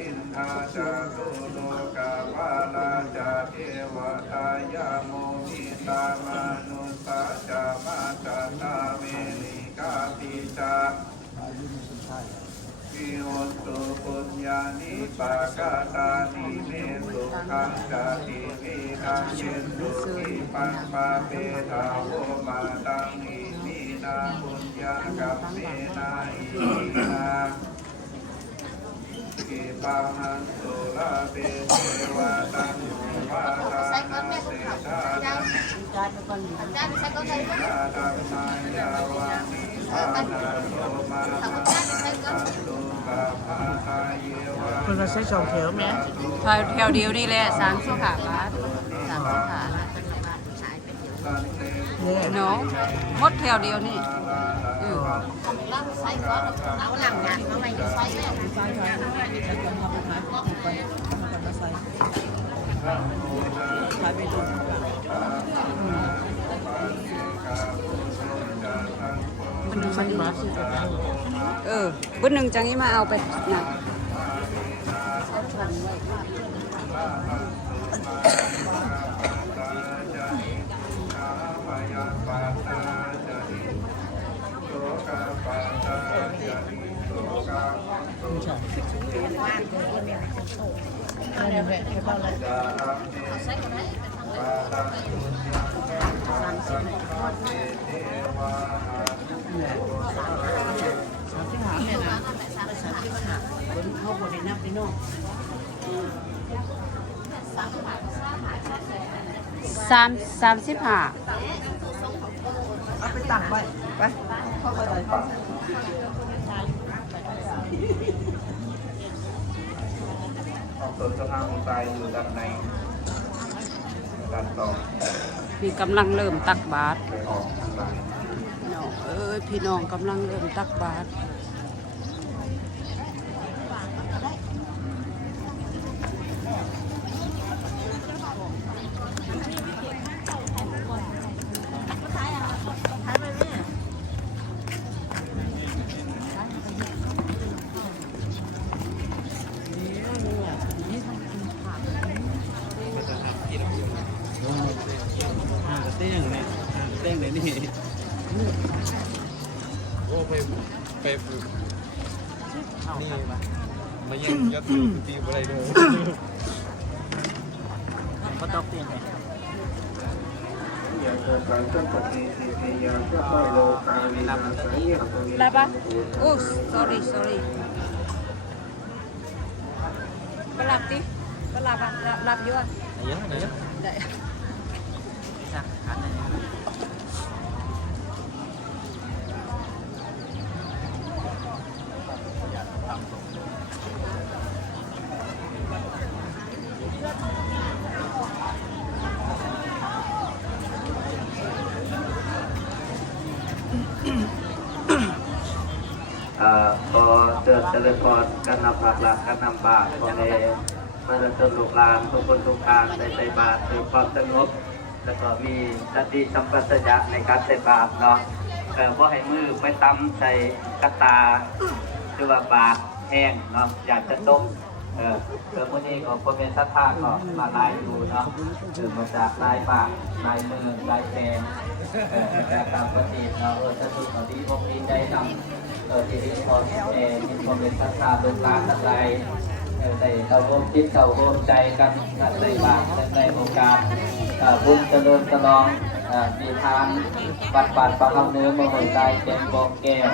อินทาจาตุโลกาภาลาจาเทวตายาโมหิตามนุสาจามาจาตาเวนิกาปิจาวิโหตุปุญญานิปากาตานิเมสุขังจาติวิทังเยสุขิปังปะเปทาโวมาตังอิมินาปุญญากัมเมนาอิมินากิปังหันตุลาเปเทวะตังวาตานาเตชานังยาตังมายาวานิพานาโลมาตันตุกาภาทายเยวะ คนมาใช้สองแถวไหม แถวเดียวนี่แหละ30 บาท30 บาท เนี่ย เนาะหมดแถวเดียวนี่ เอาหลังงานมาไว้อยู่ซอยแรก ใช่ใช่ใช้คนทำนะคะไปทำกันมาใส่ขายไปดูมันใส่มาสิ บุญหนึ่งจังนี้มาเอาไปนะอะไรแบบแค่บ้านเลยเขาบริณับไปนอก35เอาไปตั้งไว้ไปเข้าไปเลย ส่วนสภาพของใจอยู่ด้านในด้านต่อ พี่กำลังเริ่มตักบาตร ไปออกทางหลัง น้องพี่น้องกำลังเริ่มตักบาตรเต้งเนี่ยเต้งเลยนี่โอ้ไปฝึกนี่มายังยัดตีอะไรด้วย ก็ต้องเปลี่ยนไง ยาเกิดการเกิดปฏิสิทธิยาเกิดไปโลกาวินาศยาตัวนี้ Laba? Oh, sorry. Balap ti? Balap lap yun. Ayan. Isa, kanan. พอเกิดเจริญพรการนำผักหลักการนำบาตรพอในเมื่อจนลูกหลานทุกคนทุกการได้ใส่บาตรคือความสงบแล้วก็มีสติสัมปชัญญะในการใส่บาตรเนาะว่าให้มือไม่ตั้มใส่กระตาหรือว่าบาตรแห้งเนาะอยากจะต้มมื่อนี้ของพ่อเป็นสัทธาก็มาลายอยู่เนาะมาจากลายปากลายมือลายแขนจากตามปกติเนาะจะสุดตอนนี้ผมดีใจนำที่พอมีพ่อเป็นสัทธาลูกหลานอะไรได้เข้าร่วมคิดเข้าร่วมใจกันในบาตรในโอกาสบุญเจริญฉลองมีทางปัดปัดประคำเนื้อมาหัวใจเป็นบองแก้ว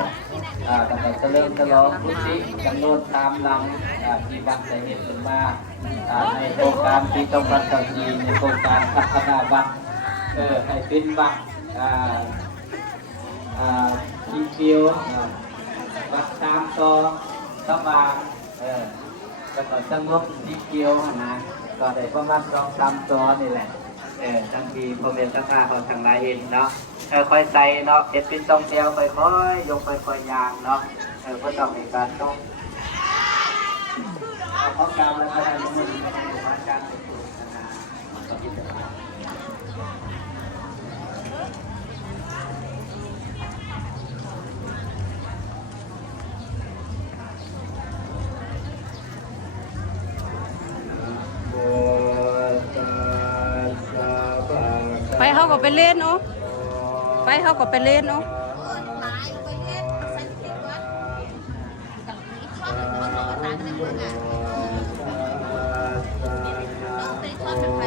ตั้งแต่เริ่มฉลองพุทธิจำนวนตามลำที่วัดได้เห็นมาในโครงการปี2024ในโครงการพัฒนาวัดให้เป็นวัดที่เกี่ยววัดตามต่อสบายแล้วก็จังหวัดที่เกี่ยวนะก็ได้ประมาณ2-3ตัวนี่แหละทั้งที่พ่อแม่สังฆาเขาทางหลายเห็นเนาะค่อยใส่เนาะเอ็ดเป็นต้องเดียวค่อยๆยกค่อยๆยางเนาะก็ต้องมีการต้องเพราะการแล้วก็ได้มันมีการเป็นตัวนะต่อที่จะ ไปเขาก็ไปเล่นเนาะไปเขาก็ไปเล่นเนาะ หลายไปเล่นใส่ที่วัดกับอีกชอบหนึ่งคนรอตากันเลยอ่ะต้องไปชอบเป็นใคร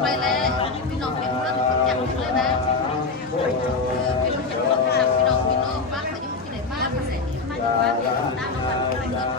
ไปเลยพี่น้องเป็นเพื่อนเป็นอย่างเลยนะเป็นลูกจากคนทางพี่น้องพี่น้องบ้านเขาอยู่ที่ไหนบ้านมาเสร็จมาจากบ้านเนี่ยน้ำมันไปเงิน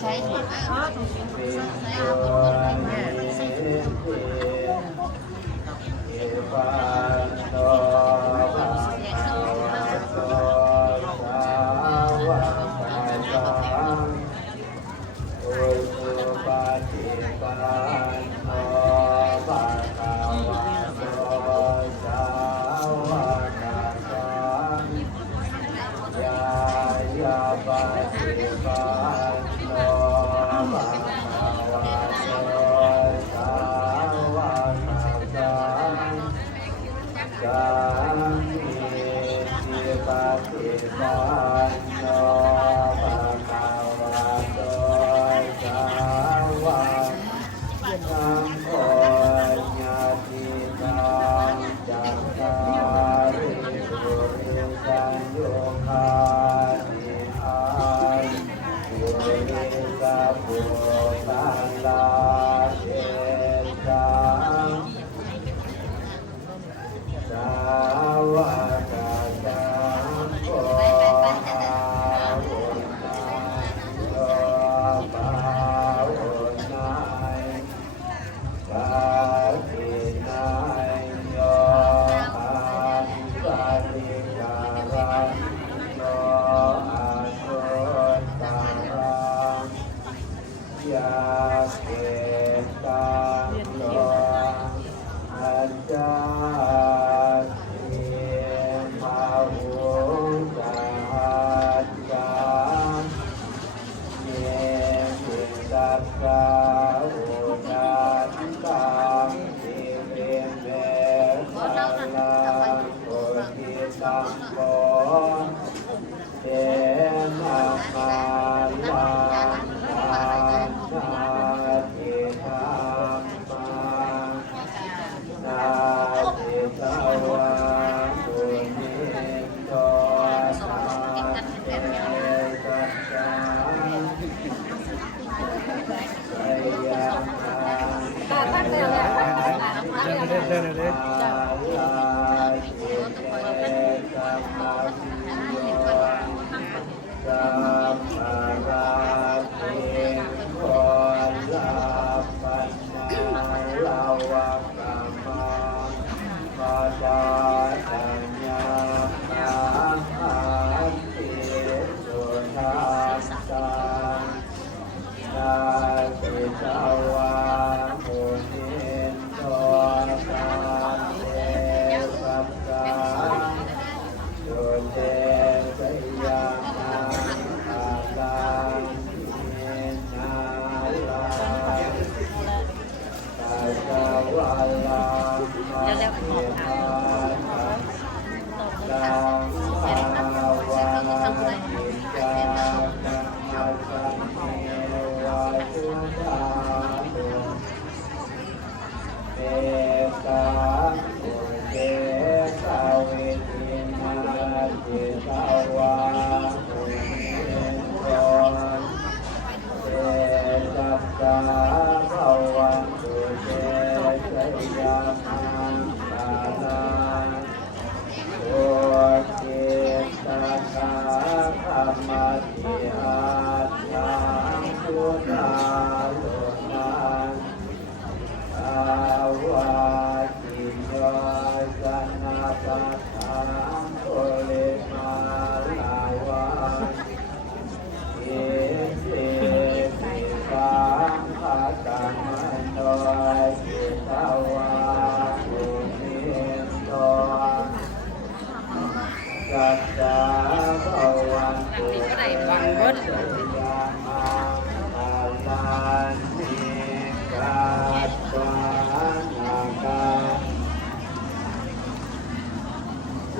ใช้หัวใช้อาวุธคนไหนเนี่ยใช้ถุงเสียง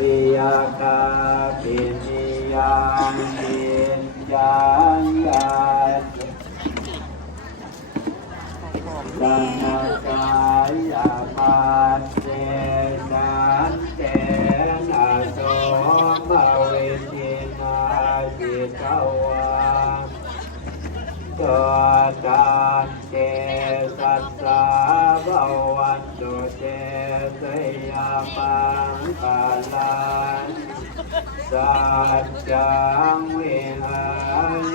วิยากาปินิยานิยาญาสังกายามาเสนันเตนะโสมเวทินาจิตวาตัวตานเจสัสสะภวันตุเตสยามังคาลังสัจจังวิหา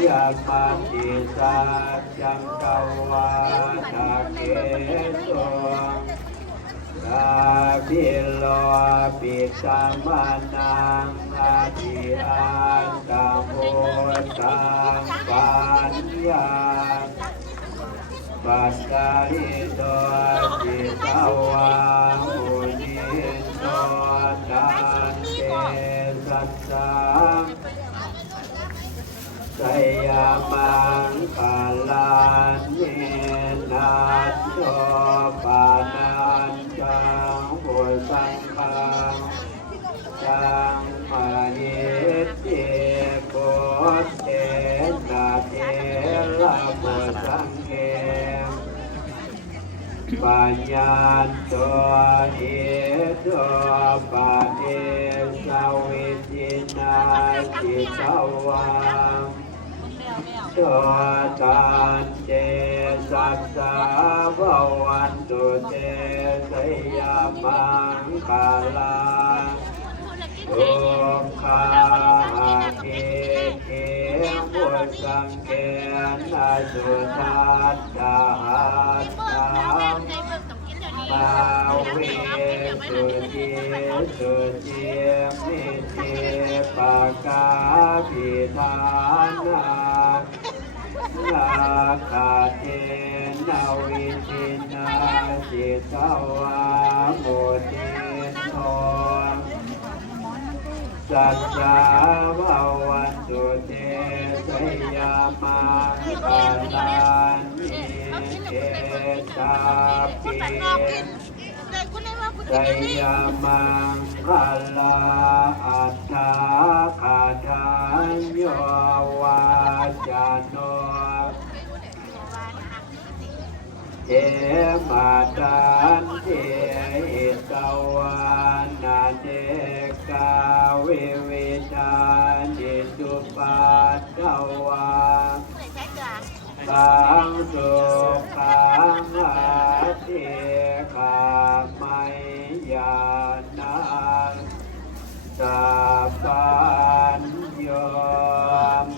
ยามังติสัจจังกวาตะเกตุลาภิโลปิสัมมานังอาทิอันตโมตังปัญญาปัสสาริโตจิตวามุนิโตตันเตสัสสะสยามังคาลานินัสโตปานัญจังปุสังฆังจังมานิติโกเตนะเทระปุสังเกปัญญาตัวเอตัวปะเทสวิจินาจิตวาตัวตานเจสัสสะภวันตุเตสยามังคาลังทุกขาเกเกปุสังเกนะสุทัสสะหัตถังมาเวสุจิสุจิมิจิปกาภิธานานาคาเทนาวิจินาจิตวามุติโนสัจจาภวันตุเตสยามังคาลังนิเกตาปิสยามังคาลาอัตถาคาทานโยวาจโนเจมาตันเทหิตวานาเดกาวิวิธานิจุปัตตวาตังสุขังอาทิขามัยยานังสัพพัญโย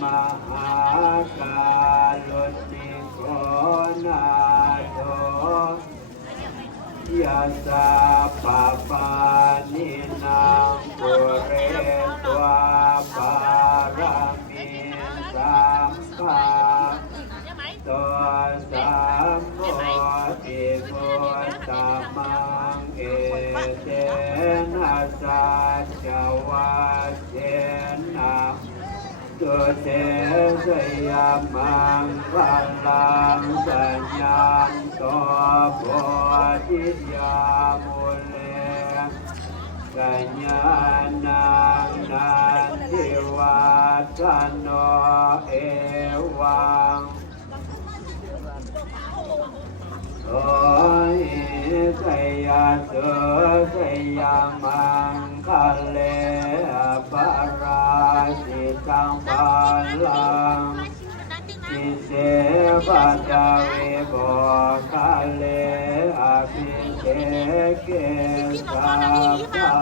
มหากาลุติโกนาโตยัสสะปะปานินังปุเรตวาปารามิสัมภาตัวสัมโพธิพุทธมังเอเตนะสัจวัสเสนะตุเตสยามังคาลังสัญญาโตโพธิยามุเลโพ กัญญาณังนันทิวัฒโนเอวังโอ้ยสยาเสสยามังคะเลปะราชิตังปาลังอิเสปัจจาวิโกคะเลอภิเสเกสัพพะ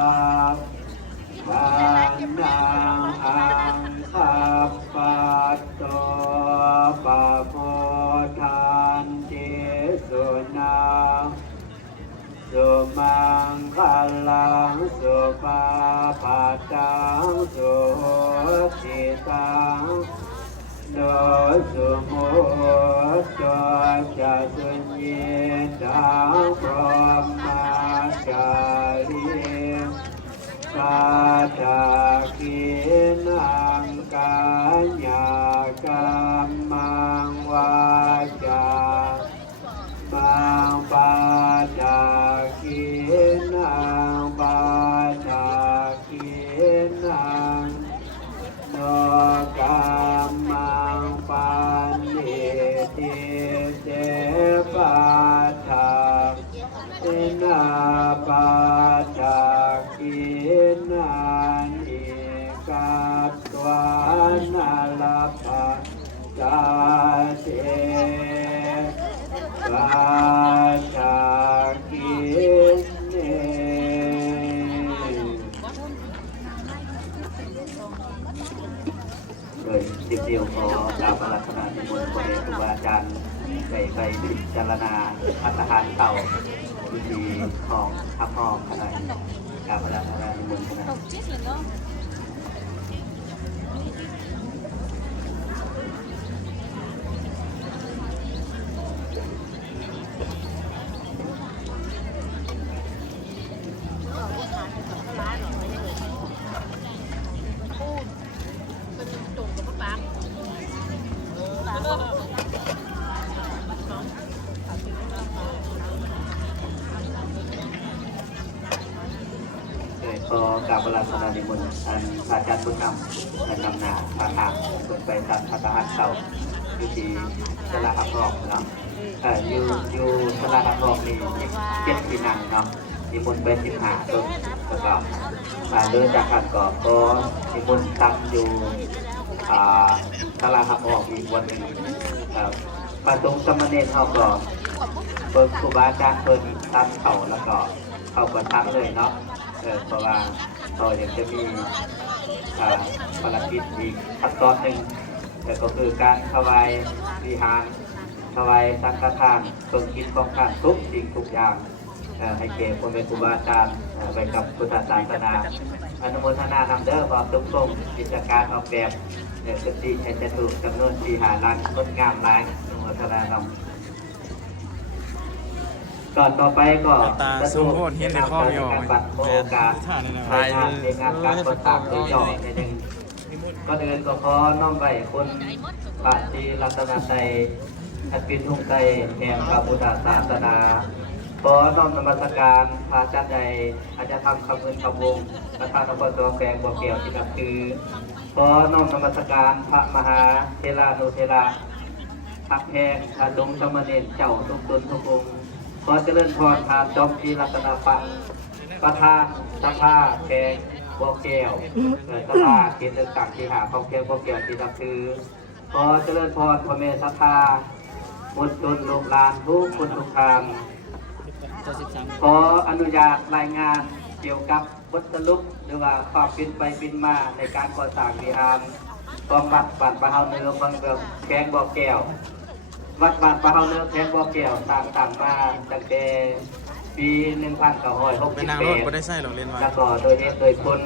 ทานังอังคัปปัตโตปะโพธันติสุนาสุมังคลังสุปาปัตตังสุติตังโนสุโมจจะสุญญตังพรหมจารีกาตาคินังกัญญากรรมังวาจามังปาตาคินังปาตาคินังโนกรรมังปันนิติเสปาทาสินาปาตาคินันอิกัตตวานาลภะจาเตปาตาคิเนโดยสิบเดียวขอกราบอาราธนานิมนต์พระเดชครูบาอาจารย์ไปพิจารณาอัตหารเต่าวิธีของทับหอกขนาดกราบอาราธนานิมนต์ขนาดขอกราบอาราธนานิมนต์ท่านพระอาจารย์ผู้นำนำหน้ามาทางเปิดไปตามพัฒนาเก่าอยู่ที่สลาหักหอกเนาะอยู่สลาหักหอกนี่7ที่นั่งเนาะนิมนต์ไป15ต้นประกอบมาเดินจากขันก่อนก็นิมนต์ตั้งอยู่สลาหักหอกอีกวันหนึ่งมาตรงสมณเณรเขาก็เปิดครูบาอาจารย์เปิดตั้งเขาแล้วก็เข้าประทับเลยเนาะเพราะว่าเราอยากจะมีภารกิจอีกขั้นตอนหนึ่งก็คือการถวายวิหารถวายสังฆทานเครื่องกินของท่านทุกสิ่งทุกอย่างให้เกียรติคนเป็นครูบาอาจารย์ไปกับพุทธศาสนาอนุโมทนานำเด้อความทุกทรงกิจการออกแบบสติแอนจะถูกจำนวน4 ล้านงดงามหลายอนุโมทนานำก่อนต่อไปก็จะถูกเห็นในข้อมีการบัตรโอกาสรายงานในงานการประสานโดยย่อในหนึ่งก็เดินก็ขอน้อมไปคนปฏิรัตนใจอันเป็นทุ่งใจแห่งพระพุทธศาสนาขอน้อมนมัสการพระอาจารย์ใหญ่อาจารย์ธรรมคำเงินคำวงประธานอบต.แกงบัวเกี่ยวที่นับถือขอน้อมนมัสการพระมหาเทรานุเทระพักแห่งพระดงสมณเณรเจ้าทุกตนทุกองค์ขอเจริญพรทานจอมที่รัตนปังประธานสภาแกงบัวแก้วสภาเขตเลือกตั้งที่5ของแกงบัวแก้วที่นับถือขอเจริญพรพระเมธสภาบุตรชนลูกหลานทุกคนทุกทางขออนุญาตรายงานเกี่ยวกับบทสรุปหรือว่าความเป็นไปเป็นมาในการก่อสร้างวิหารของวัดบ้านปะเฮาเนื้อบางเบืองแกงบัวแก้ววัดบ้านปะเฮาเนื้อแกงบัวแก้วสร้างมาตั้งแต่ปี1968แล้วก็โดยเหตุโดยคน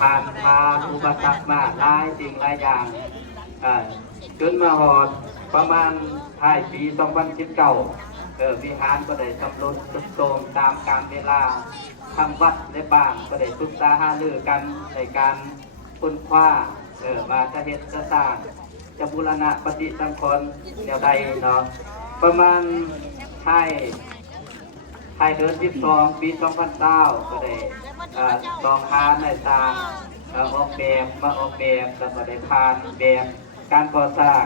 ผ่านมาอุปสรรคมาหลายสิ่งหลายอย่างจนมาหอดประมาณท้ายปี2019วิหารก็ได้ชำรุดทรุดโทรมตามกาลเวลาทางวัดในบ้านก็ได้ปรึกษาหารือกันในการค้นคว้าว่าจะเฮ็ดจะสร้างจะบูรณะปฏิสังขรณ์แนวใดเนาะประมาณท้าย ไทยเดือน12 ปี 2009ก็ได้สองค้าในตามออกแบบมาออกแบบแล้วก็ได้ผ่านแบบการก่อสร้าง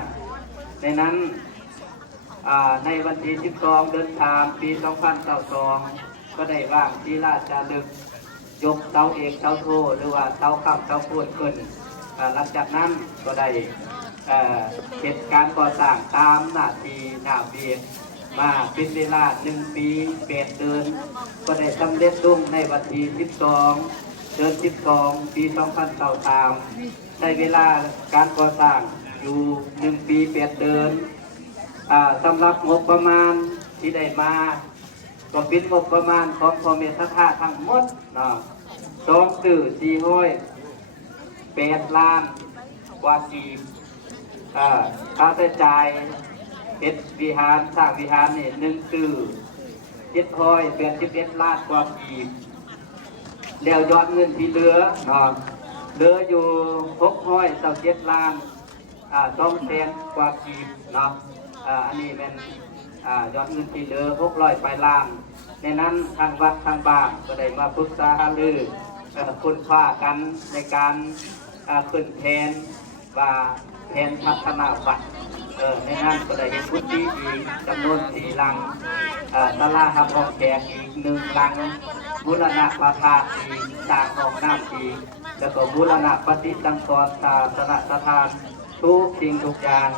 ในนั้นในวันที่12 เดือน 3 ปี 2022ก็ได้ว่างศิลาจารึกยกเสาเอกเสาโทหรือว่าเสาค้ำเสาโคนขึ้นหลังจากนั้นก็ได้เหตุการณ์ก่อสร้างตามหน้าที่หน้าเบียมาเป็นเวลา1 ปี8 เดือนก็ได้สำเร็จรุ่งในวันที่12 เดือน 12 ปี 2023ในเวลาการก่อสร้างอยู่1 ปี8 เดือนสำหรับงบประมาณที่ได้มาก็เป็นงบประมาณของพ่อแม่ศรัทธาทั้งหมด408 ล้านกว่ากีบค่าใช้จ่ายเฮ็ดวิหารสร้างวิหารนี่781 ล้านกว่ากีบแล้วยอดเงินที่เหลืออยู่627 ล้าน200,000 กว่ากีบอันนี้เป็นยอดเงินที่เหลือ600 ปลายล้านในนั้นทางวัดทางบ้านก็ได้มาปรึกษาหารือคุณค่ากันในการขึ้นแทนว่าแทนพัฒนาวัดในนั้นก็ได้เห็นพุทธิอีกจำนวน4 ลังตลาดหับห้องแขกอีก1 ลังบูรณะพระธาตุอีกสร้างห้องน้ำอีกแล้วก็บูรณะปฏิสังขรณ์ศาสนสถานทุกสิ่งทุกอย่าง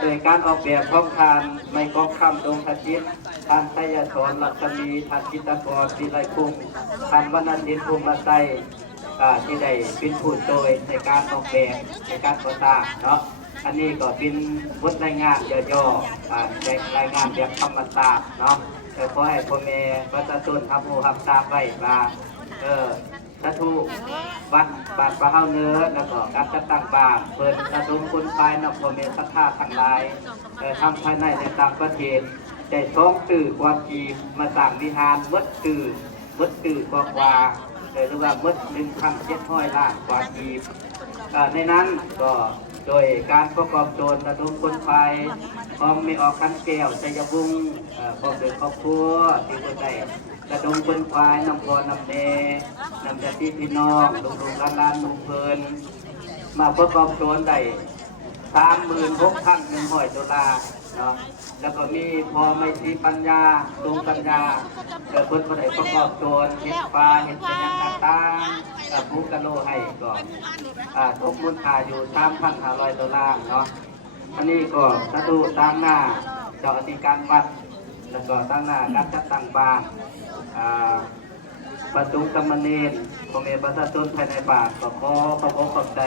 โดยการออกแบบของทานไม่กองคำดงขจิตทานไสยสอนลักษมีทานจิตรกรวิไลพุ่งทานวรรณศิลป์ภูมิไสที่ได้เป็นผู้โดยในการออกแบบในการก่อสร้างเนาะอันนี้ก็เป็นบทรายงานย่อๆรายงานแบบธรรมศาสตร์เนาะแต่ขอให้พ่อแม่ประชาชนรับรู้รับทราบไว้ว่าสาธุวัดบาทพระเฮาเนื้อแล้วก็การจัดตั้งบ้านเปิดระดมคนไปนำพ่อแม่ศรัทธาทั้งหลายทำภายในและต่างประเทศได้2 กว่ากีบมาสร้างวิหารวัดกว่าหรือว่าวัด1,700 ล้านกว่ากีบในนั้นก็โดยการประกอบโจรระดมคนไปพร้อมมีออกกันแก้วชัยวงศ์พร้อมโดยครอบครัวที่คนใดระดมคนไปนำพรนำเนนำญาติพี่น้องลุงๆหลานๆลุงเพลินมาประกอบโจรได้36,100 ดอลลาร์เนาะแล้วก็มีพอไม่ทีปัญญาตรงปัญญาเกิดคนใดประกอบโจรเห็ดปลาเห็ดเป็นอย่างต่างๆพุกกะโลให้ก่อนตกมูลค่าอยู่ 3,500 ดอลลาร์เนาะอันนี้ก็สาธุตามหน้าเจ้าอธิการวัดแล้วก็ตั้งหน้าการจัดตั้งบ้านประจุสมณีพ่อแม่ประชาชนภายในบ้านก็ขอขอบใจ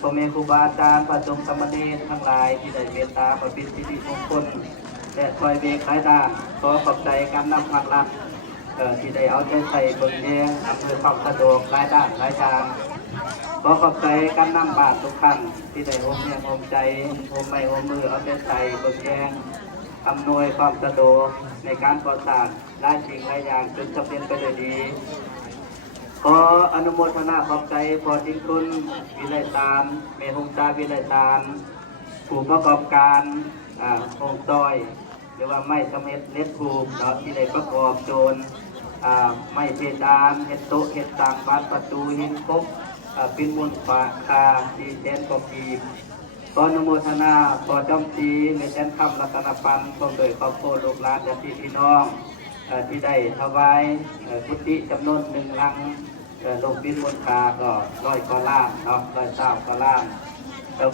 พ่อแม่ครูบาอาจารย์ประจุสมณีทั้งหลายที่ได้เมตตาประพิสิทธิมงคลและคอยเบียกหลายด้านขอขอบใจการนำภาครัฐที่ได้เอาใจใส่บนแยงอำเภอความสะดวกหลายด้านหลายทางขอขอบใจการนำบาตรทุกท่านที่ได้ร่วมแรงร่วมใจร่วมไม้ร่วมมือเอาใจใส่บนแยงอำนวยความสะดวกในการก่อสร้างหลายสิ่งหลายอย่างจนสำเร็จไปด้วยดีขออนุโมทนาขอบใจพอทิ้งคุณวิไลตานเมหงตาวิไลตานผู้ประกอบการหงซอยหรือว่าไม่สำเร็จเล็ดภูมิที่ได้ประกอบโจรไม่เพดานเห็ดโต๊ะเห็ดต่างบานประตูหินคบเป็นมูลค่า400,000 กว่ากีบขออนุโมทนาขอจอมตีในแสนคำรัตนปันพร้อมโดยครอบครัวลูกหลานญาติพี่น้องที่ได้ถวายพุทธิจำนวน1 ลังลงบินมูลค่าก็100 กว่าล้านเนาะ120 กว่าล้าน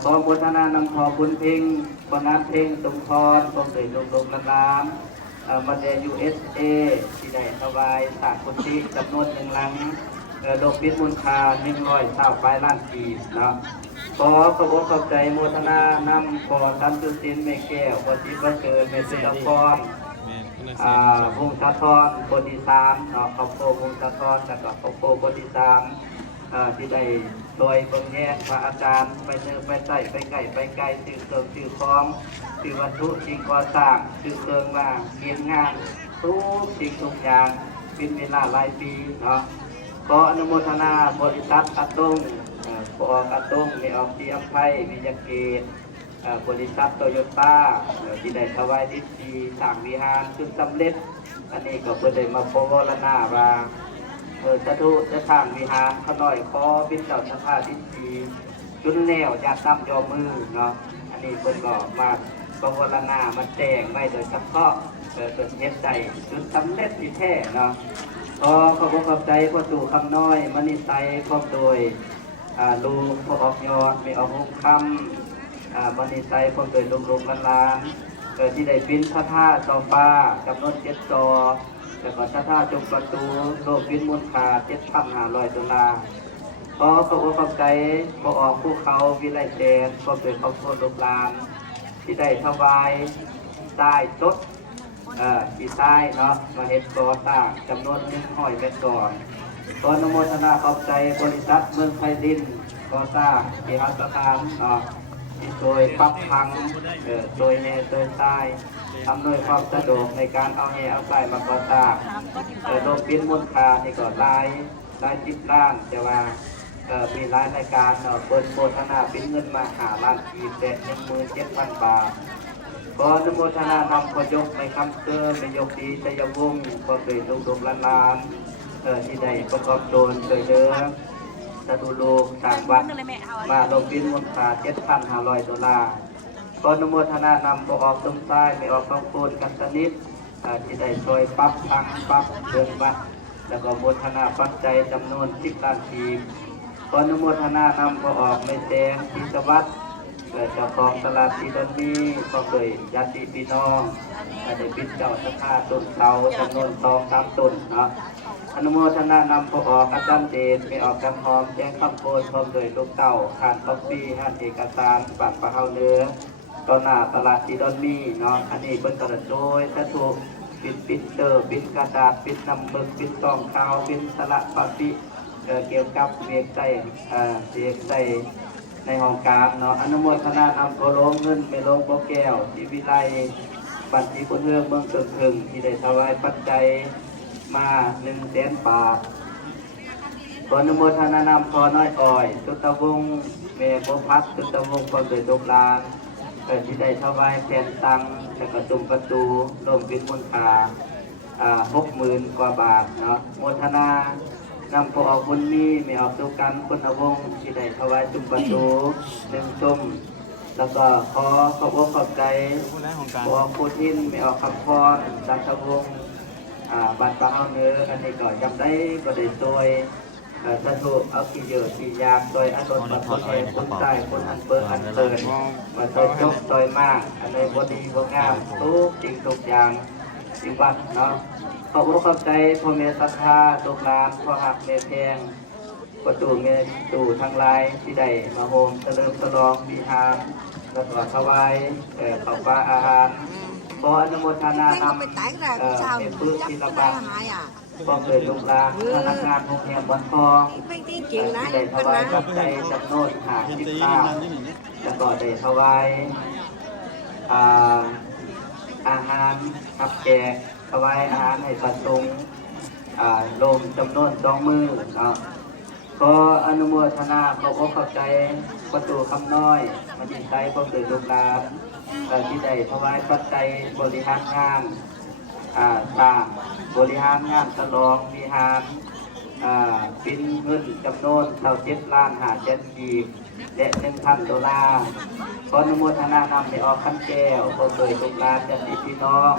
ขออนุโมทนานำพอบุญเพ่งปนานเพ่งสมพรพร้อมโดยลงล้านมาเดUSA ที่ได้ถวายสร้างพุทธิจำนวน1 ลังลงบินมูลค่า120 ปลายล้านกีบเนาะขอขอบขอบใจโมทนานำขอท่านสุสินเมแก้วขอทิพย์เกิดเมตตาพรวงศธรโพธิสามขอบคุณวงศธรและก็ขอบคุณโพธิสามที่ได้โดยบนแยกพระอาจารย์ไปเนื้อไปใส่ไปไก่ไปไกลสื่อเสริมสื่อคล้องสื่อวัตถุสิ่งก่อสร้างสื่อเครื่องว่าเกียรติงานทุกสิ่งทุกอย่างเป็นเวลาหลายปีเนาะขออนุโมทนาบริษัทอัตตงปอกอัตตงมีออกที่อัมไพมียาเกต บริษัทโตโยต้าที่ได้ถวายดินดีสร้างวิหารจนสำเร็จอันนี้ก็เพื่อได้มาโปรโมทนาว่าจะดูจะสร้างวิหารขน่อยขอเป็นเจ้าชะตาดินดีจุนแนวญาติตามยอมือเนาะอันนี้เพิ่นก็มาโปรโมทนามาแจ้งไว้โดยเฉพาะเปิดเฮ็ดใจจนสำเร็จที่แท้เนาะขอบคุณขอบใจพ่อตู่คำน้อยมณีไซพร้อมโดยลูกพ่อออกยอดไม่ออกหุบคำมณีไซพร้อมโดยลูกๆหลานๆที่ได้ปิ้นพระธาตุจอฟ้าจำนวน7 จอแล้วก็พระธาตุจงประตูโลกปิ้นมูลค่า$7,500ขอบคุณขอบใจพ่อออกภูเขาวิไลแดนพร้อมโดยครอบครัวลูกหลานที่ได้ถวายได้จดที่ใต้เนาะมาเฮ็ดก่อสร้างจำนวน100 เมตรก่อนขออนุโมทนาขอบใจบริษัทเมืองไทยดินก่อสร้างที่หัตถการเนาะที่โดยปรับพังโดยแห่โดยใต้อำนวยความสะดวกในการเอาแห่เอาใส่มาก่อสร้างโดยปิ้นมูลค่าที่ก่อหลาย10 ล้านแต่ว่ามีหลายรายการเปิดโฆษณาปิ้นเงินมา5 ล้านกีบแต่17,000 บาทขออนุโมทนานำขอยกในคำเตือนในยกดีชัยวงศ์ก็เป็นลูกๆหลานๆที่ได้ประกอบตนโดยเดิมสตุโลกต่างวัดมาลงบินมูลค่า$7,500ขออนุโมทนานำบ่ออกต้นใต้ไม่ออกต้องปูนกันสนิทที่ได้ช่วยปรับทังปรับเดินวัดแล้วก็โมทนาปัจจัยจำนวน10 ล้านกีบขออนุโมทนานำบ่ออกไม่แดงพิศวัตรเจ้าของตลาดที่ตอนนี้ก็เคยญาติพี่น้องได้ปิดเจ้าสภาต้นเสาจำนวน2-3 ต้นเนาะอนุโมทนานำผู้ออกอาจารย์เดชไม่ออกกันหอมแจ้งคำโพนพร้อมโดยลูกเต่าขานคอฟฟี่หันเอกสารบัตรประเฮาเนื้อตอนหน้าตลาดที่ตอนนี้เนาะอันนี้เป็นกระโดยถ้าถูกปิดเตอร์ปิดกระดาษปิดนำเบิกปิดซองข่าวปิดสละปฏิเกี่ยวกับเวียกใจเสียใจในห้องการเนาะอนุโมทนานำโกโลเงินไปลงโปแก้วที่วิไลบัตรที่คนเมืองเมืองเกิดถึงที่ได้ถวายปัจจัยมา100,000 บาทขออนุโมทนานำพอน้อยอ่อยตุตวงศ์เมฆพัฒน์ตุตวงศ์พร้อมโดยลูกหลานที่ได้ถวายแผ่นตังและกระตุ้มประตูร่วมเป็นมูลค่า60,000 กว่าบาทเนาะโมทนานำพอออกบุญมีไม่ออกดูกันคุณวงศ์ที่ได้ถวายจุ่มประตู1 จุ่มแล้วก็ขอบขอบใจพอออกผู้ทิ้นไม่ออกคำพรราชวงศ์บัตรประเฮาเนื้ออันนี้ก็จำได้ก็ได้โดยสถูกเอาขี้เยอะขี้ยากโดยอารมณ์ปัจจุบันคนใต้คนอันเปิดอันเปิดมาโดยจบโดยมากอันในบดีบงามทุกสิ่งทุกอย่างสิ่งบัตรเนาะขอบขอบใจพ่อแม่ศรัทธาลูกหลานพ่อหักแม่แพงประตูเมตู่ทั้งหลายที่ได้มาโฮมเฉลิมฉลองวิหารแล้วก็ถวายข้าวปลาอาหารขออนุโมทนานำเป็นพื้นที่ระบาดพร้อมด้วยลูกหลานพนักงานโรงเรียนบ้านทองที่ได้ถวายปัจจัยจำนวน50 บาทแล้วก็ได้ถวายอาหารขับแจกถวายอาหารให้พระสงฆ์ลงจำนวน2 มื้อเนาะขออนุโมทนาขอเข้าใจประตูคำน้อยมาจิตใจพร้อมด้วยลูกหลานที่ได้ถวายปัจจัยบริหารงานสร้างบริหารงานฉลองวิหารเป็นเงินจำนวน$7,500,000กีบและ$1,000ขออนุโมทนานำให้ออกคำแก้วพร้อมด้วยลูกหลานญาติพี่น้อง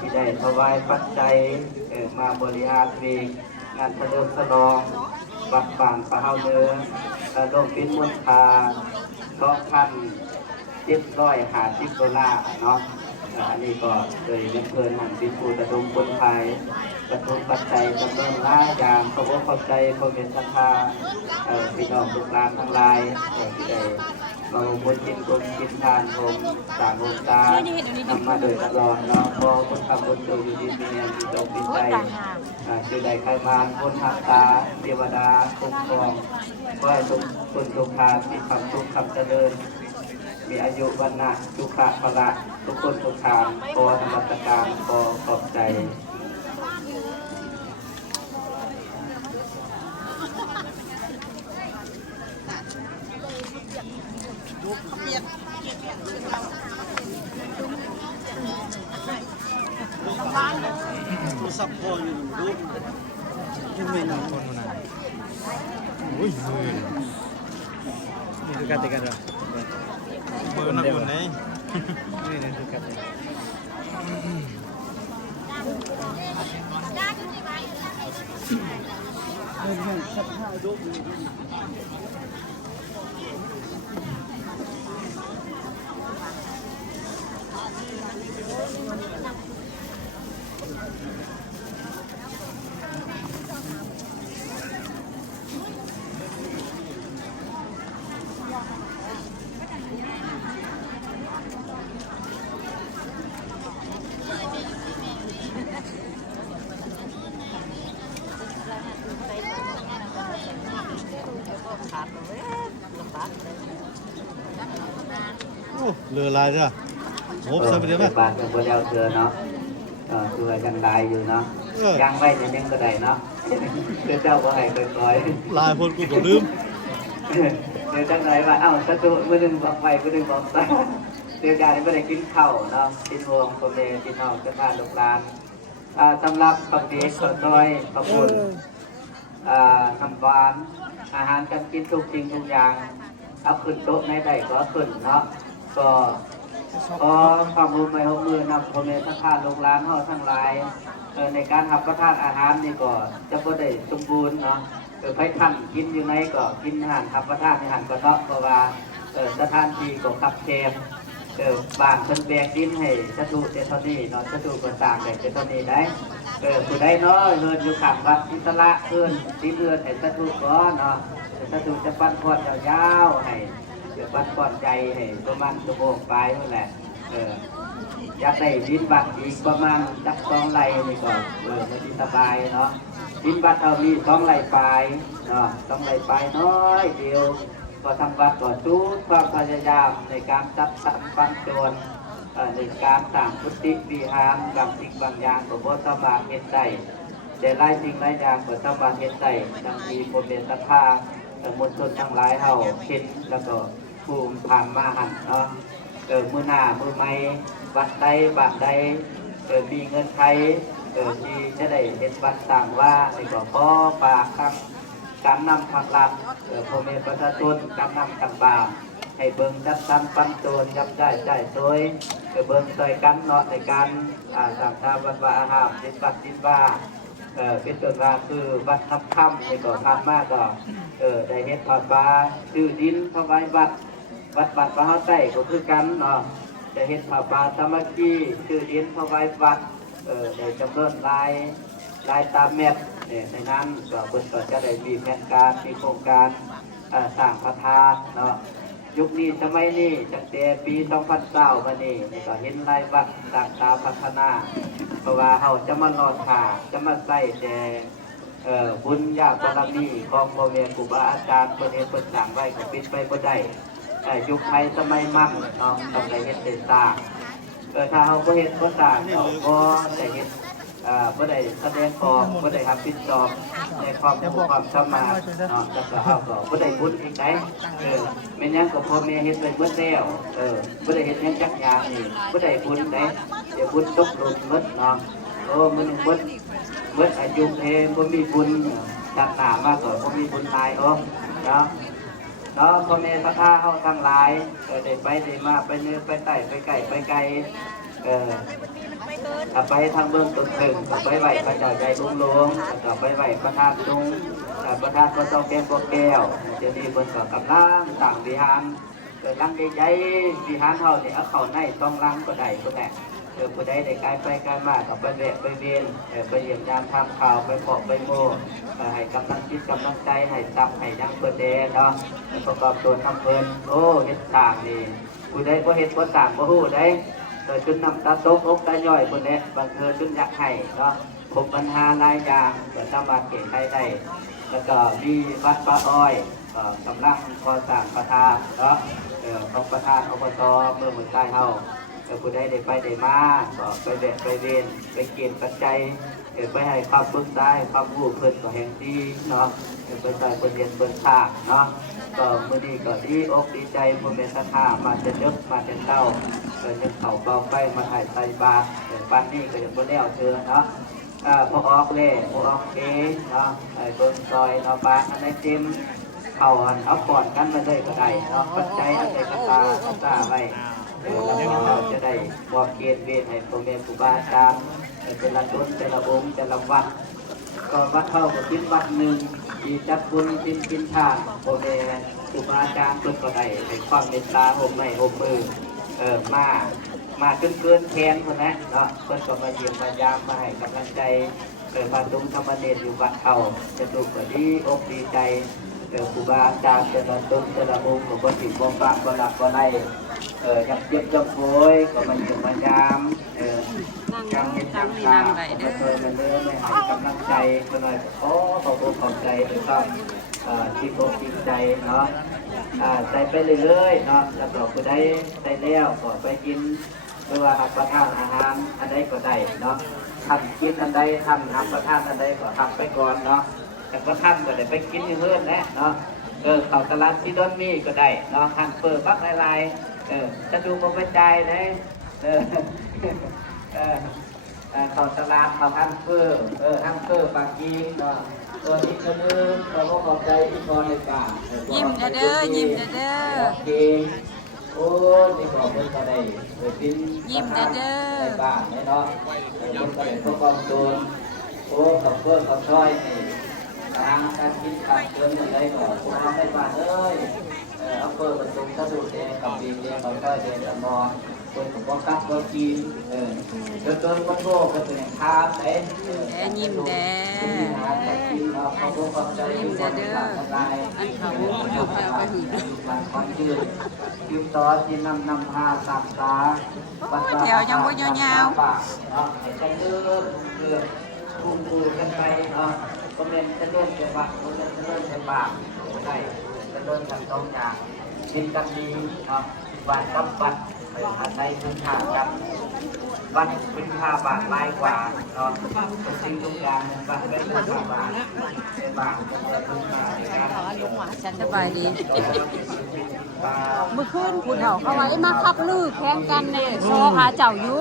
ที่ได้ถวายปัจจัยมาบริหารเวงงานเฉลิมฉลองวัดป่านประเฮาเนื้อรวมเป็นมูลค่า$2,750เนาะอันนี้ก็โดยเพื่อนหันเป็นผู้ระดมคนไทยกระทบปัจจัยจำนวนหลายอย่างขอบขอบใจพ่อแม่ศรัทธาพี่น้องลูกหลานทั้งหลายที่ได้มาบุญกินบุญกินทานโฮมสามโฮมตานำมาโดยตลอดเนาะพอคนทำบุญโดยอยู่ดีมีเงินที่ตกเป็นใจคือได้ใครมาคนหักตาเทวดาคุ้มครองขอให้ทุกคนทุกทานมีความสุขความเจริญมีอายุวันนะสุขะพละทุกคนทุกทางขอธรรมสการขอขอบใจ ซับพออยู่รูปยังไม่นาน คนมันอุ้ยมือ นี่คือการติดกันเหรอ มือหนักอยู่ไหน นี่คือการติด โอ้เรือลายจ้ะโหใส่ไปเดี๋ยว บาทเป็นคนเดียวเธอเนาะช่วยกันได้อยู่เนาะยังไว้จะยังก็ได้เนาะเดี๋ยวเจ้าก็ให้คอย ลายคนกูก็ลืม เดี๋ยวจังไรว่าเอ้าสัตุมือหนึ่งบอกไปมือหนึ่งบอกตาเดี๋ยวการไม่ได้กินข้าวเนาะกินวงตัวเมย์กินน้องจะพาลูกหลานสำหรับปักเด็กข้าวซอยปลาปุ่นน้ำหวานอาหารการกินทุกสิ่งทุกอย่างเอาขึ้นโต๊ะในใดก็ขึ้นเนาะก็ขอความรู้ไม่หกมือนำตัวเมย์ทั้งข้าลูกหลานเฮาทั้งหลายในการทำประทานอาหารนี่ก็จะบ่ได้สมบูรณ์เนาะไปท่านกินอยู่ไหนก็กินอาหารทำประทานอาหารก็เนาะเพราะว่าสถานที่ก็ขับแคบบ้านเพิ่นแบกดินให้สถูเจตนี้เนาะสถูก็สร้างได้เจตนี้ได้ผู้ใดเนาะเดินอยู่ข้างวัดอิสระเอิ้นสิเดือนให้สถูก่อนเนาะสถูจะปั้นพอดยาวๆให้ปั้นพอดใจให้ประมาณชั่วโมงปลายนั่นแหละอยากได้ดินบัตรอีกประมาณจัก2 ไร่นี่ก็มันสิสบายเนาะดินบัตรเอามี2 ไร่ปลายเนาะ2 ไร่ปลายน้อยเดียวก็ทำวัดก็สู้ความพยายามในการจัดสรรปันโจรในการสร้างพุทธิวิหารบางสิ่งบางอย่างก็บ่สามารถเฮ็ดได้แต่หลายสิ่งหลายอย่างก็สามารถเฮ็ดได้ดังมีผู้เป็นศรัทธามวลชนทั้งหลายเฮาคิดแล้วก็ภูมิผ่านมาหั่นเนาะมื้อหน้ามื้อใหม่วัดใดบ้านใดมีเงินไทยที่จะได้เฮ็ดวัดสร้างว่าในก็ขอฝากครับการนำทางลัดพ่อแม่ประชาชนการนำกันบาให้เบิ่งจัดสรรปันโจรยับได้ใจโดยเบิ่งช่วยกันเนาะในการสร้างทางวัดวาอาหารเป็นวัดดินว่าเป็นต้นว่าคือวัดทับค่ำในก็ทำมากก็ได้เฮ็ดทอดบาชื่อดินถวายวัดพระเฮาใต้ก็คือกันเนาะจะเฮ็ดทอดบาสามัคคีชื่อดินถวายวัดได้จำนวนลายตามเม็ดในนั้นก็เพิ่นก็จะได้มีแผนการมีโครงการสร้างพระธาตุเนาะยุคนี้สมัยนี้ตั้งแต่ปี2009มานี่ก็เห็นรายวัดต่างๆพัฒนาเพราะว่าเฮาจะมารอท่าจะมาใส่แต่บุญญาบารมีของพ่อแม่ครูบาอาจารย์เพิ่นเฮ็ดเพิ่นสร้างไว้ก็เป็นไปบ่ได้ยุคไทยสมัยมั่นเนาะต้องได้เฮ็ดได้สร้างถ้าเฮาบ่เฮ็ดบ่สร้างก็บ่ได้เฮ็ดบ่ได้แสดงออกบ่ได้รับผิดชอบในความรู้ความสามารถเนาะแล้วก็เฮาก็บ่ได้บุญอีกไหนแม่นยังก็พ่อแม่เฮ็ดไปเบิดแล้วบ่ได้เฮ็ดหยังจักอย่างนี่บ่ได้บุญไหนเดี๋ยวบุญตกหล่นหมดเนาะมื้อนึงเบิดอายุบ่มีบุญชาติหน้ามาก็บ่มีบุญหลายเนาะพ่อแม่พระธาเฮาทั้งหลายได้ไปได้มาไปเนื้อไปใต้ไปไกลไปไกลไปทางเบื้องต้นถึงไปไหวพระเจ้าใจลุงลงก็ไปไหวพระธาตุลุงพระธาตุพระเจ้าแก้วพวกแก้วเดี๋ยวนี้เพิ่นก็กำลังต่างวิหารลังใหญ่ๆวิหารเฮานี่เอาเข้าในต้องลังก็ได้ก็แหละผู้ใดได้กายไปกายมาก็ไปแวะไปเวียนไปเยี่ยมยามทำข่าวไปพบไปโมให้กำลังจิตกำลังใจให้ซับให้ยังเพิ่นเด้เนาะประกอบตัวทำเพิ่นโอ้เฮ็ดสร้างนี่ผู้ใดบ่เฮ็ดบ่สร้างบ่ฮู้ได้จนนำตาตกอกตาย่อยคนนี้บางเธอจนอยากให้เนาะผมปัญหาหลายอย่างก็สามารถเก็บใช้ได้แล้วก็มีวัดป่าอ้อยกำลังก่อสร้างประธานเนาะของประธานอบตเมืองใต้เฮาผู้ใดได้ไปได้มาก็ไปแวะไปเวียนไปเก็บปัจจัยไปให้ความปรึกษาความรู้เพิ่นก็แห่งดีเนาะไปใส่เพิ่นเรียนเพิ่นภาคเนาะ ก็มื้อนี้ก็ดีอกดีใจพ่อแม่ศรัทธามาจะยกมาจะเต้าก็จะเข้าเบาไฟมาถ่ายใส่บาตรบ้านนี้ก็ยังบ่แล้วเทื่อเนาะพอออกเล่พอออกเอเนาะไอ้เบิ่งซอยเนาะบ้านอันไหนเต็มเข้าอันเอาก่อนกันมาเลยก็ได้เนาะปัจจัยอันใดก็ตาไว้แล้วก็จะได้บอกเกณฑ์เวทให้พ่อแม่ครูบาอาจารย์แต่ละตนแต่ละองค์แต่ละวัดก็วัดเท่ากับคิดวัดหนึ่งที่จัดบุญกินทานพ่อแม่ครูบาอาจารย์เพิ่นก็ได้ให้ความเมตตาห่มไม้ห่มมือมาจนเกินแขนคนนะเนาะเพิ่นก็มาเยี่ยมมายามมาให้กำลังใจมาตุ้มธรรมเนตรอยู่วัดเท่าจะดูก็ดีอกดีใจครูบาอาจารย์แต่ละตนแต่ละองค์ก็บ่ติดบ่ปากบ่หลับบ่ไล่ยับเย็บยับโวยก็มาเยี่ยมมายามกำเห็นกำตาก็เคยมาเลื่อนให้กำลังใจก็หน่อยขอขอบคุณขอบใจด้วยครับที่อกดีใจเนาะใส่ไปเรื่อยๆเนาะแล้วก็ผู้ใดใส่แล้วก็ไปกินหรือว่ารับประทานอาหารอันใดก็ได้เนาะทำกินอันใดทำรับประทานอันใดก็ทำไปก่อนเนาะแต่ก็ท่านก็ได้ไปกินอยู่เรื่อยแหละเนาะเข้าตลาดที่ดอนมีก็ได้เนาะท่านเปิดบักลายจะดูบ่กระจายเลยเข้าตลาดเข้าท่านเปิดปากกีเนาะตัวนี้ก็นึงเราก็ขอบใจที่พอในกายิ้มเด้อยิ้มเด้อโอ้นี่ก็เป็นก็ได้เป็นยิ้มเด้อในบ้านเนาะเป็นก็ได้พวกความโดนโอ้ขับเพื่อนขับช่อยทางการกินการเดินอะไรก็พวกเราในบ้านเลยเอาเปิดประตูกระดูกแดงกับดีแดงกับก้อยแดงกับนอนคนของพวกกับก็กินจนคนโง่ก็เป็นอย่างท้าเต้นยิ้มแดงยิ้มเด้ออันเขาอยู่แถวไปหืนยิ้มต่อที่นำพาสับสาแถวยังว่ายาวๆใจเลื่อนปูกันไปก็เป็นจะเลื่อนจะบักก็เป็นจะเลื่อนจะบากใช่จะเลื่อนกันตรงอย่างกินกันดีวันกับวันอันใดคุณค่ากันวันคุณค่าบาทหลายกว่าสิ่งทุกอย่างวันเป็นคุณค่าบาทบาทคุณค่าในการ ฉันสบายดีเมื่อคืนผู้เฒ่าเขาไว้มาขับลือแข่งกันเนี่ยโซหาเจ้าอยู่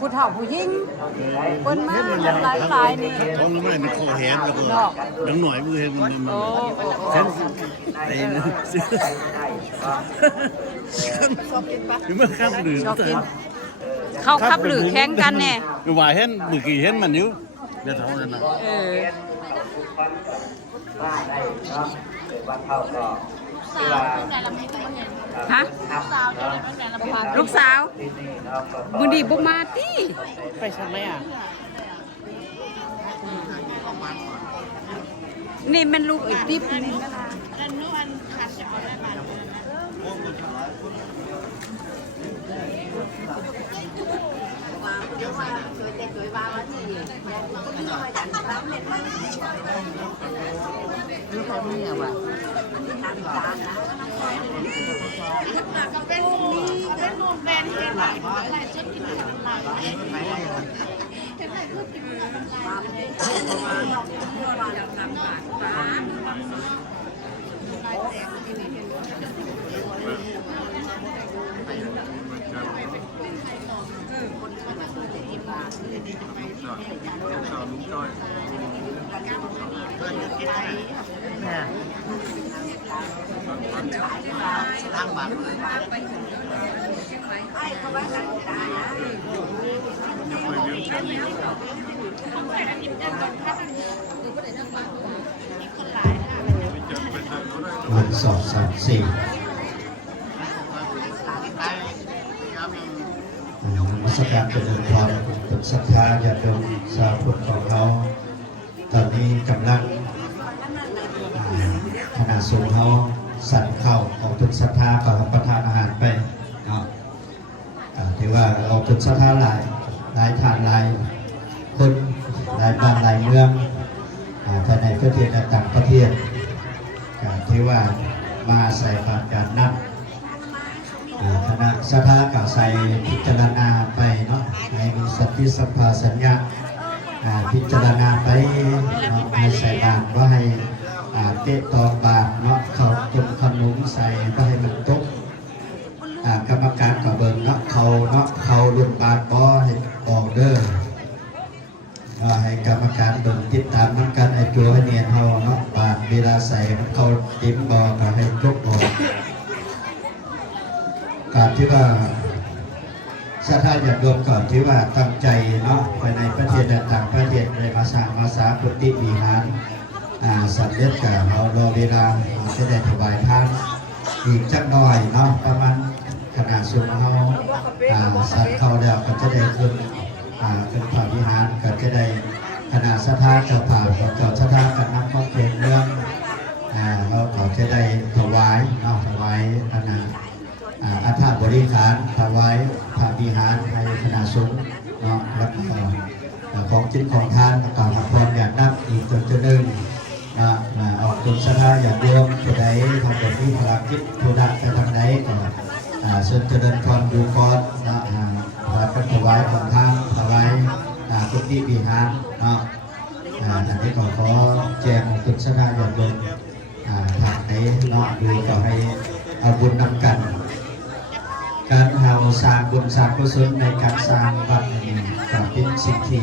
ผู้เฒ่าผู้ยิ่งเปิ้นมาหลายนี่ ต้องรู้ไหมมันคอแหนแล้วก็ดังหน่อยมือเห็นมันแขนไอ้นะหรือมันข้ามหรือ เขาขับลือแข่งกันเนี่ย ว่าเห็นมือกี่เห็นมันอยู่เดี๋ยวเท่านั้นนะ ว่าได้เนาะวันเท่าก็ฮะลูกสาวบุญดีบุมาตีไปทำไมอ่ะนี่มันลูกไอ้ติ๊บนี่ลูกเขาไม่เอาว่ะเป็นนูนแบนเห็นหลายหลายชุดที่หลายเห็นหลายชุดที่หล1 2 3 4มัสการเจริญพรเป็นศรัทธาญาติโยมชาวพุทธของเราตอนนี้กำลังคณะสงฆ์เขาสั่นเข้าของเป็นศรัทธาขอรับประทานอาหารไปถือว่าเราเป็นศรัทธาหลายฐานหลายคนหลายบ้านหลายเมืองภายในประเทศและต่างประเทศที่ว่ามาใส่ผ่านการนับคณะศรัทธาก็ใส่พิจารณาไปเนาะให้มีสติสัมปชัญญะพิจารณาไปให้ใส่บาตรว่าให้เตะตองบาตรเนาะเขา ใส่ก็ให้มันตกกรรมการกับเบิ่งเนาะเขาลุ่นบาดบอให้ออกเด้อให้กรรมการเบิ่งติดตามมันกันไอ้ตัวให้เนียนเฮาเนาะบาดเวลาใส่มันเขาจิ้มบอกก็ให้ยกออกการที่ว่าสถานอย่างรวมก่อนที่ว่าตั้งใจเนาะภายในประเทศและต่างประเทศในมาสร้างมาสาพุทธิวิหารสัตว์เลี้ยงกับเรารอเวลาจะได้ถวายทานอีกจักหน่อยเนาะประมาณขนาดสูงเขาสัตว์เขาแล้วก็จะได้ขึ้นพระวิหารก็จะได้ขนาดสถานเจ้าป่าเจ้าสถานกันนักท่องเที่ยวเมืองเราก็จะได้ถวายเนาะถวายขนาดอาถรรพ์บริการถวายพระวิหารให้คณะสงฆ์เนาะแล้วก็ของจิตของทานต่างๆพร้อมอย่างนับอีกจนจะดึงออกตุนสถาอย่างรวมผู้ใดทำแบบนี้ภารกิจผู้ใดไปทางไหนก็ส่วนจะเดินทางดูก่อนนะพระถวายของทานถวายกุฏิวิหารเนาะอันนี้ก็ขอแจ้งตุนสถาอย่างรวมทางไหนเนาะดูก็ให้เอาบุญนำกันการเราสร้างบุญสร้างกุศลในการสร้างวัดนี้ก็เป็นสิ่งที่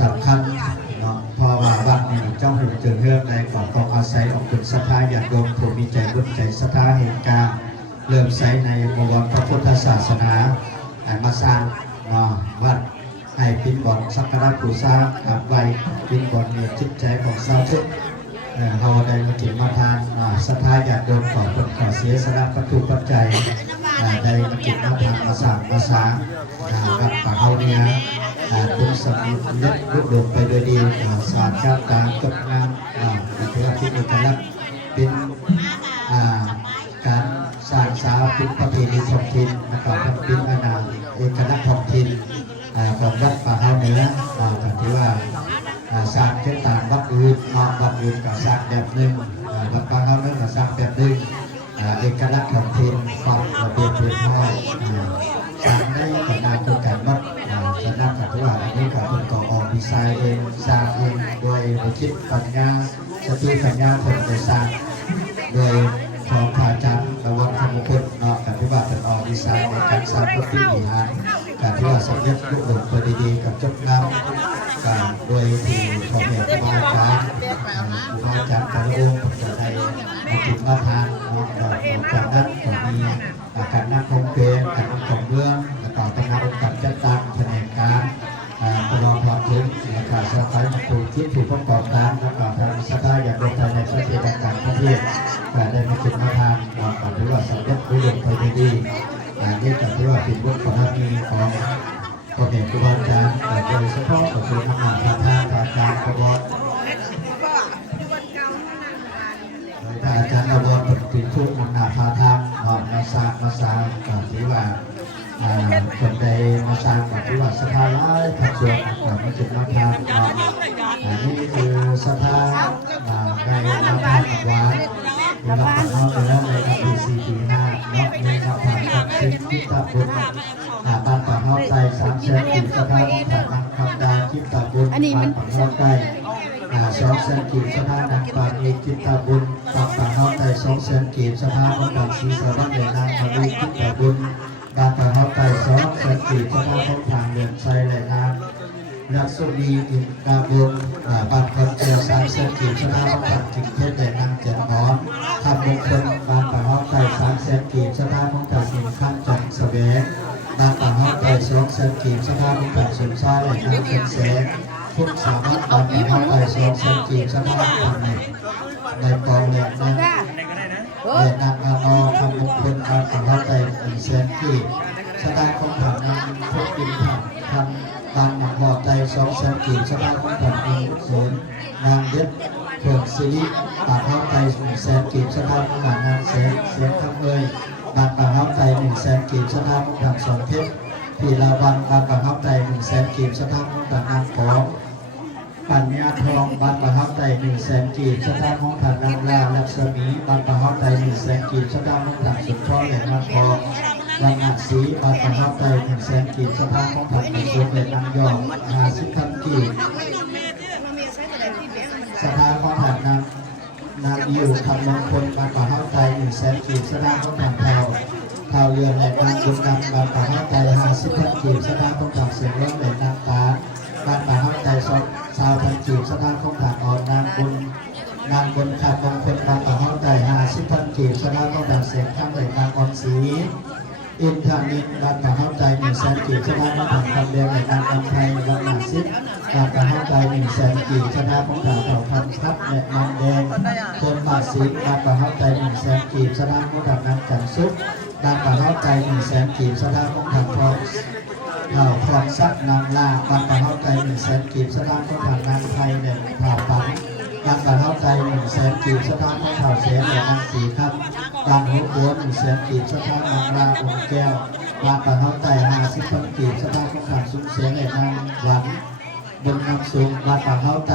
สำคัญเนาะเพราะว่าวัดนี้เจ้าหุ่นเจริญเรื่องในก็ต้องอาศัยของคุณศรัทธาญาติโยมผู้มีใจบุญใจศรัทธาเหตุการณ์เริ่มใช้ในบวรพระพุทธศาสนามาสร้างเนาะวัดให้เป็นบ่อนสักการะบูชาไว้เป็นบ่อนเนี่ยจิตใจของชาวพุทธเราได้มากินมาทานศรัทธาญาติโยมขอผลขอเสียสละวัตถุปัจจัยได้มากินมาทานมาสร้างมาสร้างวัดป่าเฮาเนี่ยคุณสมิทเล็กลุกโด่งไปโดยดีศาสตร์การต่างจบงานเป็นที่เอกลักษณ์เป็นการสร้างสาวเป็นประเพณีท้องถิ่นนะครับเป็นเอกลักษณ์ท้องถิ่นของวัดป่าเฮาเหนือก็ถือว่าสร้างเช่นต่างวัดอื่นวัดอื่นก็สร้างแบบหนึ่งวัดป่าเฮาเหนือก็สร้างแบบหนึ่งเอกลักษณ์ท้องถิ่นความระเบียบเรียบร้อยสร้างได้ผลงานโครงการวัดสนับสนุนว่าอันนี้ก็เป็นก่อออกดีไซน์เองสร้างเองโดยคิดปัญญาสติปัญญาคนไปสร้างโดยของพระอาจารย์ระวังธรรมคุณเนาะกับที่ว่าเป็นออกดีไซน์ในการสร้างพุทธิวิหารกับที่ว่าสมเด็จลูกหลวงพอดีๆกับจบงามกับโดยที่ของแม่ครูอาจารย์ครูอาจารย์แต่ละองค์จะได้มาถึงมาทานเนาะจากนั้นก็มีการนั่งคงเพลงการนั่งของเรื่องต่อตำนานกับจัดตั้งแผนการประกอบความถึงและการสถานผู้ที่ถูกประกอบการและการทำสถานอย่างโดยภายในประเทศต่างประเทศได้มาถึงมาทานก่อนที่ว่าสำเร็จรุ่งไปดีนี่ก็ที่ว่าเป็นบุญประเพณีของพ่อแม่ครูบาอาจารย์โดยเฉพาะก็คือน้ำหนักพระธาตุอาจารย์ประวัติอาจารย์ประวัติเป็นทุกนำหน้าพาทางมาสร้างก่อนที่ว่าคนใดมาสร้างก่อนที่ว่าสถาร้ายทักษะก่อนมาจุดมาทางนี่คือสถาในมาทางวัดในวัดของเราแล้วในปี45เนาะในวัดผ่านกับสิ่งที่ตะบุญบ้านป่าเฮาใจ3แสนกิจสถาของผ่านคำดาคิดตะบุญบ้านป่าเฮาใจ2แสนกิจสถานักปราชญ์มีคิดตะบุญบ้านป่าเฮาใจ2แสนกิจสถาของดังศรีสวัสดิ์ในนามพระวิคิดตะบุญบ้านป่าเฮาใจ2แสนกิจสถาของทางเดินไซและนามลักษณีอินตาบุญบ้านคนเจียว3แสนกิจสถาของดังจิงเทศและนามเจียนหอนทำมงคลบ้านป่าเฮาใจ3แสนกิจสถาของดังสินข้ามจันทร์แสวงบ้านป่าเฮาใจ2แสนกิจสถาของดังสมชายและนามเป็นแสงทุกสามารถบ้านป่าเฮาใจ2แสนกิจสถาของดังในกองและนามทำมงคลบ้านป่าเฮาใจ1แสนกิจสถาของดังนั้นทุกปีทำบ้านหนักหอใจ2แสนกิจสถาของดังนางเด็ดเกิดสิริป่าเฮาใจ1แสนกิจสถาของดังนางเสียงคำเอ่ยบ้านป่าเฮาใจ1แสนกิจสถาของดังสอนเทพพีลาวันบ้านป่าเฮาใจ1แสนกิจสถาของดังนางขอปัญญาทองบ้านป่าเฮาใจ1แสนกิจสถาของดังนางลาลักษมีบ้านป่าเฮาใจ1แสนกิจสถาของดังสุนทรและนางขอลังอาศีบ้านป่าเฮาใจ1แสนกิจสถาของดังในสุนและนางยอง50,000 กิจสถาของดังนาง นางอยู่คำมงคลบ้านป่าห้าใจ100,000 กีบสดาต้องทำเท่าเรือแหลกนางบุญนำบ้านป่าห้าใจ50,000 กีบสดาต้องทำเสียงร้องแหลกนางฟ้าบ้านป่าห้าใจ20,000 กีบสดาต้องทำอ่อนนางบุญขาดมงคลบ้านป่าห้าใจ50,000 กีบสดาต้องทำเสียงข้ามแหลกนางอ่อนสีอินทานินบ้านป่าห้าใจ100,000 กีบสดาต้องทำคำเดียวแหลกนางอัมไพบ้านนาซิดการประห้าใจ100,000 กีบชนะของเราเราทำทัพและนางแดงคนบาดสีการประห้าใจ100,000 กีบชนะของเรานางจันซุกการประห้าใจ100,000 กีบชนะของเราทองเราทองซักนางลาการประห้าใจ100,000 กีบชนะของเรานางไทยเนี่ยผ่าปังการประห้าใจ100,000 กีบชนะของเราเสียและนางสีครับการหัวหัว100,000 กีบชนะนางลาองแก้วการประห้าใจ50,000 กีบชนะของเราซุ้มเสียและนางหวังบนน้ำสูงวัดป่าเขาใจ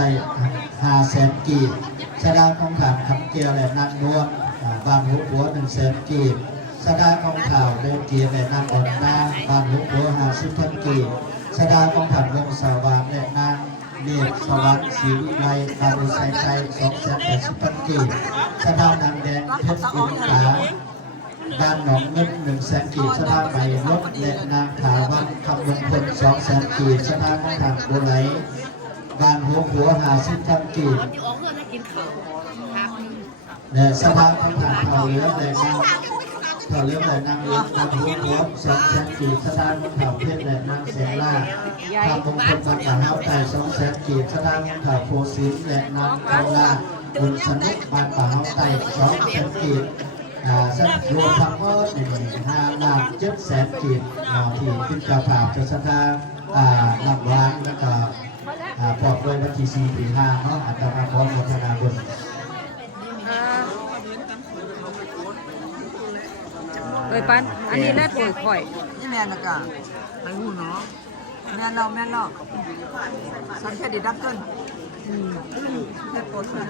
500,000 กีบสดาของขามคำเกียวและนางนวลบานหัวหัว100,000 กีบสดาของข่าวเดินเกียร์และนางอ่อนนาบานหัวหัว50,000 กีบสดาของผัดวงสว่างและนางเนียบสวรรค์ศรีวิไลบานอุไซไทย280,000 กีบสดานางแดงเพชรอินทาบ้านหนองเงิน100,000 กีบสถาใบรถและนางขาวันคำมงคล200,000 กีบสถาของทางโบไหลบ้านหัว50,000 กีบและสถาของทางเท่าเรือและนางเท่าเรือและนางเรือนางหัว200,000 กีบสถาของเท่าเพชรและนางเสงล่าคำมงคลบ้านป่าเฮาไต่200,000 กีบสถาของเท่าโพสินและนางเท่าล่าบุญสนุกบ้านป่าเฮาไต่200,000 กีบสักรวมทั้งหมด5,700,000 กีบที่ขึ้นเจ้าภาพจะสถานรับวางแล้วก็พอบด้วยวันที่4 ถึง 5เนาะอาจจะมาพร้อมพัฒนาบุญปันอันนี้แรกถวยข่อย นี่แม่นะกะไปหูเนาะแม่เราสันแค่ดีดับต้นแค่ปวดหัว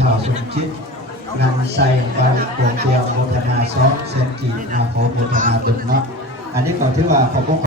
ข่าวสมคิดนำใส่บาโกเตียวโมทนา200,000 กีบขอโมทนาบุญเนาะอันนี้ก่อนที่ว่าขอบ